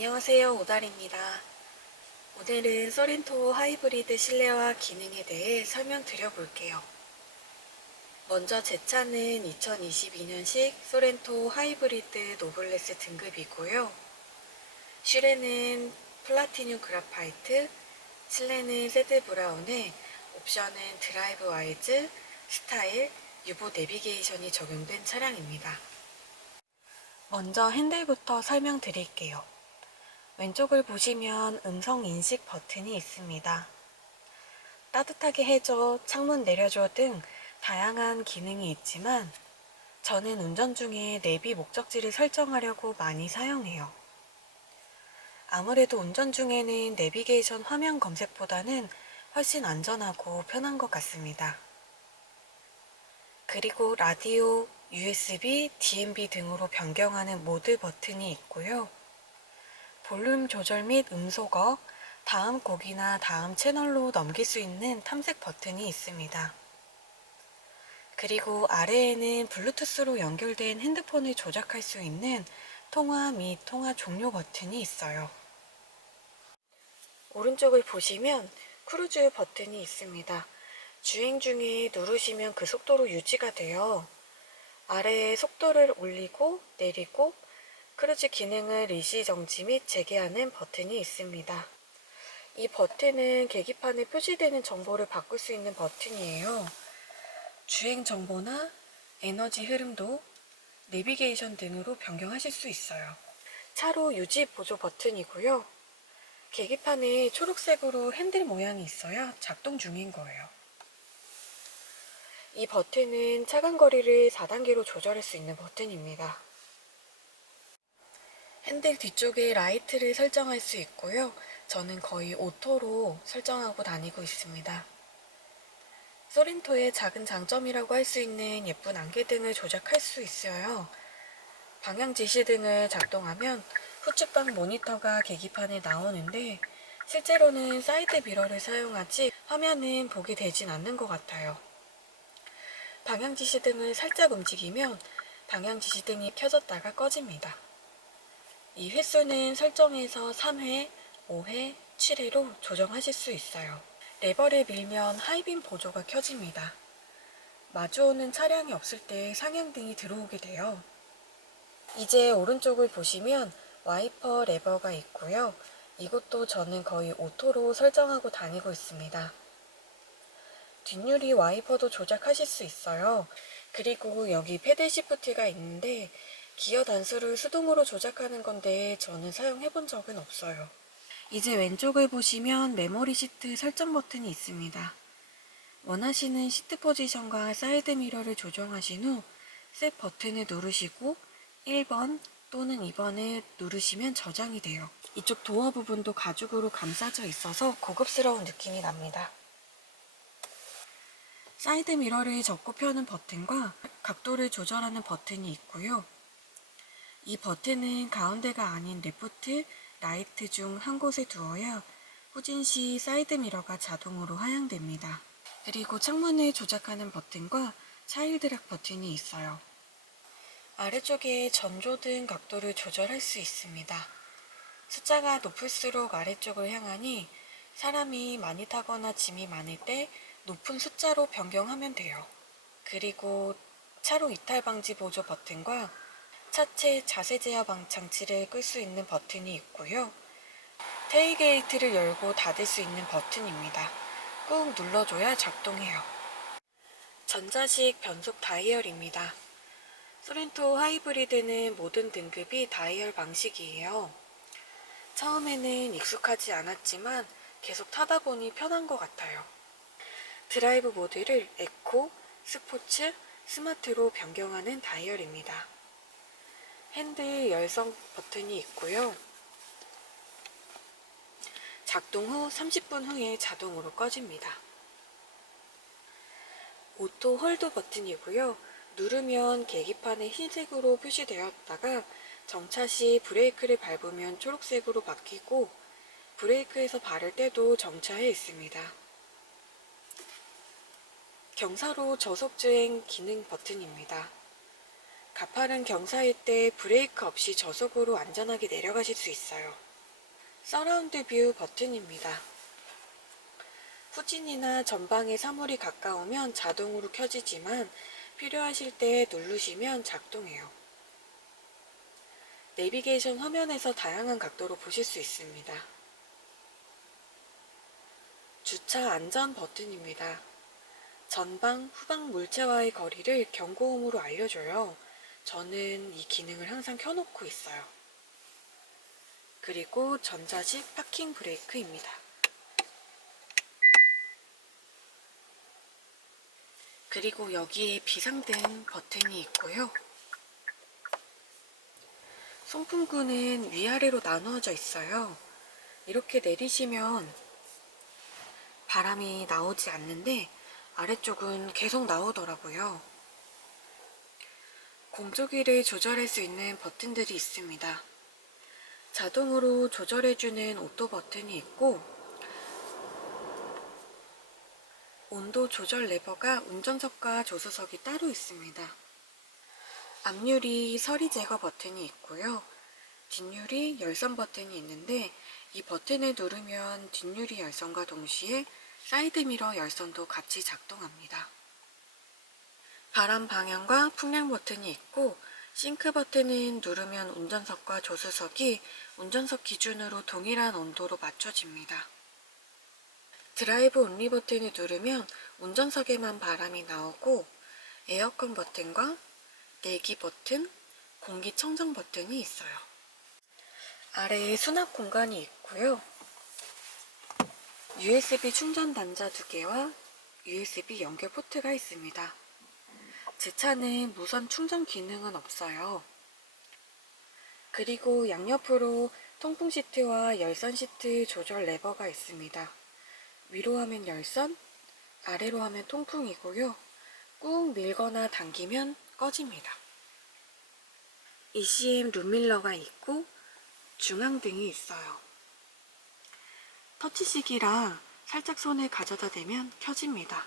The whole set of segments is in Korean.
안녕하세요, 오달입니다. 오늘은 소렌토 하이브리드 실내화 기능에 대해 설명드려 볼게요. 먼저 제 차는 2022년식 소렌토 하이브리드 노블레스 등급이고요. 슈레는 플라티늄 그라파이트, 실내는 새드 브라운에 옵션은 드라이브 와이즈, 스타일, 유보 내비게이션이 적용된 차량입니다. 먼저 핸들부터 설명드릴게요. 왼쪽을 보시면 음성 인식 버튼이 있습니다. 따뜻하게 해줘, 창문 내려줘 등 다양한 기능이 있지만 저는 운전 중에 내비 목적지를 설정하려고 많이 사용해요. 아무래도 운전 중에는 내비게이션 화면 검색보다는 훨씬 안전하고 편한 것 같습니다. 그리고 라디오, USB, DMB 등으로 변경하는 모드 버튼이 있고요. 볼륨 조절 및 음소거, 다음 곡이나 다음 채널로 넘길 수 있는 탐색 버튼이 있습니다. 그리고 아래에는 블루투스로 연결된 핸드폰을 조작할 수 있는 통화 및 통화 종료 버튼이 있어요. 오른쪽을 보시면 크루즈 버튼이 있습니다. 주행 중에 누르시면 그 속도로 유지가 돼요. 아래에 속도를 올리고 내리고 크루즈 기능을 일시정지 및 재개하는 버튼이 있습니다. 이 버튼은 계기판에 표시되는 정보를 바꿀 수 있는 버튼이에요. 주행 정보나 에너지 흐름도 내비게이션 등으로 변경하실 수 있어요. 차로 유지 보조 버튼이고요. 계기판에 초록색으로 핸들 모양이 있어야 작동 중인 거예요. 이 버튼은 차간 거리를 4단계로 조절할 수 있는 버튼입니다. 핸들 뒤쪽에 라이트를 설정할 수 있고요. 저는 거의 오토로 설정하고 다니고 있습니다. 소렌토의 작은 장점이라고 할 수 있는 예쁜 안개등을 조작할 수 있어요. 방향 지시등을 작동하면 후측방 모니터가 계기판에 나오는데 실제로는 사이드 미러를 사용하지 화면은 보게 되진 않는 것 같아요. 방향 지시등을 살짝 움직이면 방향 지시등이 켜졌다가 꺼집니다. 이 횟수는 설정에서 3회, 5회, 7회로 조정하실 수 있어요. 레버를 밀면 하이빔 보조가 켜집니다. 마주오는 차량이 없을 때 상향등이 들어오게 돼요. 이제 오른쪽을 보시면 와이퍼 레버가 있고요. 이것도 저는 거의 오토로 설정하고 다니고 있습니다. 뒷유리 와이퍼도 조작하실 수 있어요. 그리고 여기 패들 시프트가 있는데 기어 단수를 수동으로 조작하는 건데 저는 사용해 본 적은 없어요. 이제 왼쪽을 보시면 메모리 시트 설정 버튼이 있습니다. 원하시는 시트 포지션과 사이드 미러를 조정하신 후 셋 버튼을 누르시고 1번 또는 2번을 누르시면 저장이 돼요. 이쪽 도어 부분도 가죽으로 감싸져 있어서 고급스러운 느낌이 납니다. 사이드 미러를 접고 펴는 버튼과 각도를 조절하는 버튼이 있고요. 이 버튼은 가운데가 아닌 레프트, 라이트 중 한 곳에 두어야 후진 시 사이드 미러가 자동으로 하향됩니다. 그리고 창문을 조작하는 버튼과 차일드락 버튼이 있어요. 아래쪽에 전조등 각도를 조절할 수 있습니다. 숫자가 높을수록 아래쪽을 향하니 사람이 많이 타거나 짐이 많을 때 높은 숫자로 변경하면 돼요. 그리고 차로 이탈 방지 보조 버튼과 차체 자세 제어 장치를 끌 수 있는 버튼이 있고요. 테일게이트를 열고 닫을 수 있는 버튼입니다. 꾹 눌러줘야 작동해요. 전자식 변속 다이얼입니다. 소렌토 하이브리드는 모든 등급이 다이얼 방식이에요. 처음에는 익숙하지 않았지만 계속 타다 보니 편한 것 같아요. 드라이브 모드를 에코, 스포츠, 스마트로 변경하는 다이얼입니다. 핸들 열선 버튼이 있고요. 작동 후 30분 후에 자동으로 꺼집니다. 오토 홀드 버튼이고요. 누르면 계기판에 흰색으로 표시되었다가 정차 시 브레이크를 밟으면 초록색으로 바뀌고 브레이크에서 바를 때도 정차해 있습니다. 경사로 저속주행 기능 버튼입니다. 가파른 경사일 때 브레이크 없이 저속으로 안전하게 내려가실 수 있어요. 서라운드 뷰 버튼입니다. 후진이나 전방에 사물이 가까우면 자동으로 켜지지만 필요하실 때 누르시면 작동해요. 내비게이션 화면에서 다양한 각도로 보실 수 있습니다. 주차 안전 버튼입니다. 전방, 후방 물체와의 거리를 경고음으로 알려줘요. 저는 이 기능을 항상 켜놓고 있어요. 그리고 전자식 파킹 브레이크입니다. 그리고 여기에 비상등 버튼이 있고요. 송풍구는 위아래로 나누어져 있어요. 이렇게 내리시면 바람이 나오지 않는데 아래쪽은 계속 나오더라고요. 공조기를 조절할 수 있는 버튼들이 있습니다. 자동으로 조절해주는 오토 버튼이 있고 온도 조절 레버가 운전석과 조수석이 따로 있습니다. 앞유리 서리 제거 버튼이 있고요. 뒷유리 열선 버튼이 있는데 이 버튼을 누르면 뒷유리 열선과 동시에 사이드미러 열선도 같이 작동합니다. 바람 방향과 풍량 버튼이 있고 싱크 버튼은 누르면 운전석과 조수석이 운전석 기준으로 동일한 온도로 맞춰집니다. 드라이브 온리 버튼을 누르면 운전석에만 바람이 나오고 에어컨 버튼과 내기 버튼, 공기청정 버튼이 있어요. 아래에 수납 공간이 있고요. USB 충전 단자 2개와 USB 연결 포트가 있습니다. 제 차는 무선 충전 기능은 없어요. 그리고 양옆으로 통풍 시트와 열선 시트 조절 레버가 있습니다. 위로 하면 열선, 아래로 하면 통풍이고요. 꾹 밀거나 당기면 꺼집니다. ECM 룸밀러가 있고 중앙등이 있어요. 터치식이라 살짝 손을 가져다 대면 켜집니다.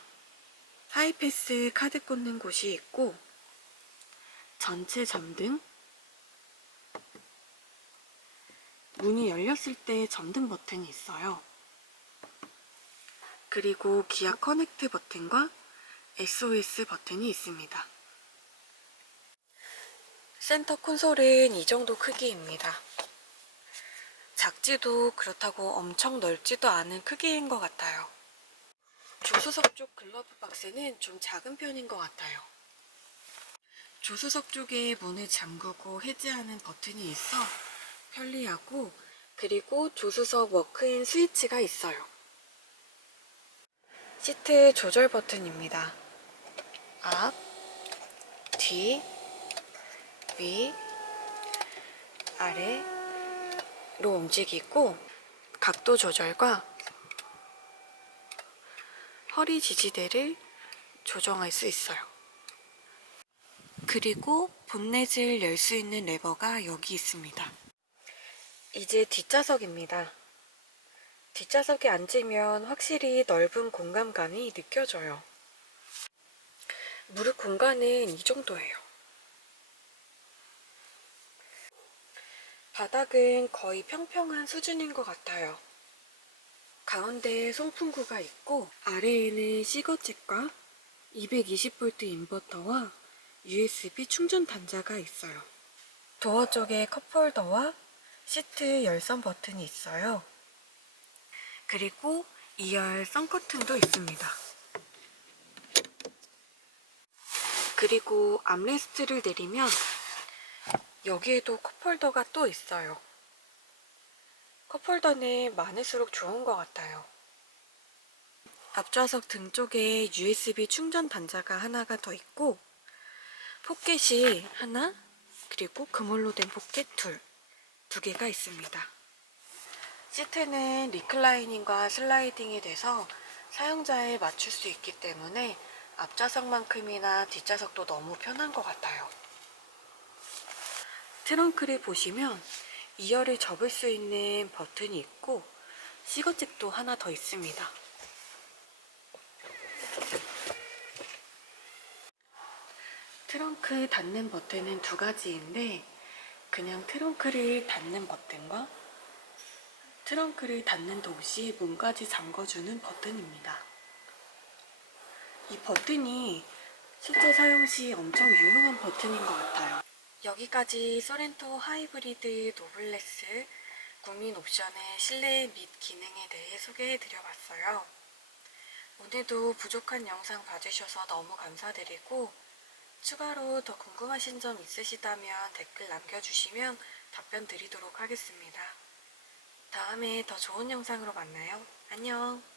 하이패스 카드 꽂는 곳이 있고 전체 점등, 문이 열렸을 때 점등 버튼이 있어요. 그리고 기아 커넥트 버튼과 SOS 버튼이 있습니다. 센터 콘솔은 이 정도 크기입니다. 작지도 그렇다고 엄청 넓지도 않은 크기인 것 같아요. 조수석 쪽 글러브 박스는 좀 작은 편인 것 같아요. 조수석 쪽에 문을 잠그고 해제하는 버튼이 있어 편리하고 그리고 조수석 워크인 스위치가 있어요. 시트 조절 버튼입니다. 앞, 뒤, 위, 아래로 움직이고 각도 조절과 허리 지지대를 조정할 수 있어요. 그리고 본넷을 열 수 있는 레버가 여기 있습니다. 이제 뒷좌석입니다. 뒷좌석에 앉으면 확실히 넓은 공간감이 느껴져요. 무릎 공간은 이 정도예요. 바닥은 거의 평평한 수준인 것 같아요. 가운데에 송풍구가 있고 아래에는 시거잭과 220V 인버터와 USB 충전 단자가 있어요. 도어 쪽에 컵홀더와 시트 열선 버튼이 있어요. 그리고 2열 선커튼도 있습니다. 그리고 암레스트를 내리면 여기에도 컵홀더가 또 있어요. 컵홀더는 많을수록 좋은 것 같아요. 앞좌석 등 쪽에 USB 충전 단자가 하나가 더 있고 포켓이 하나, 그리고 그물로 된 포켓 두 개가 있습니다. 시트는 리클라이닝과 슬라이딩이 돼서 사용자에 맞출 수 있기 때문에 앞좌석만큼이나 뒷좌석도 너무 편한 것 같아요. 트렁크를 보시면 2열을 접을 수 있는 버튼이 있고 시거잭도 하나 더 있습니다. 트렁크 닫는 버튼은 두 가지인데 그냥 트렁크를 닫는 버튼과 트렁크를 닫는 동시에 문까지 잠궈주는 버튼입니다. 이 버튼이 실제 사용 시 엄청 유용한 버튼인 것 같아요. 여기까지 소렌토 하이브리드 노블레스 국민 옵션의 실내 및 기능에 대해 소개해드려봤어요. 오늘도 부족한 영상 봐주셔서 너무 감사드리고 추가로 더 궁금하신 점 있으시다면 댓글 남겨주시면 답변 드리도록 하겠습니다. 다음에 더 좋은 영상으로 만나요. 안녕!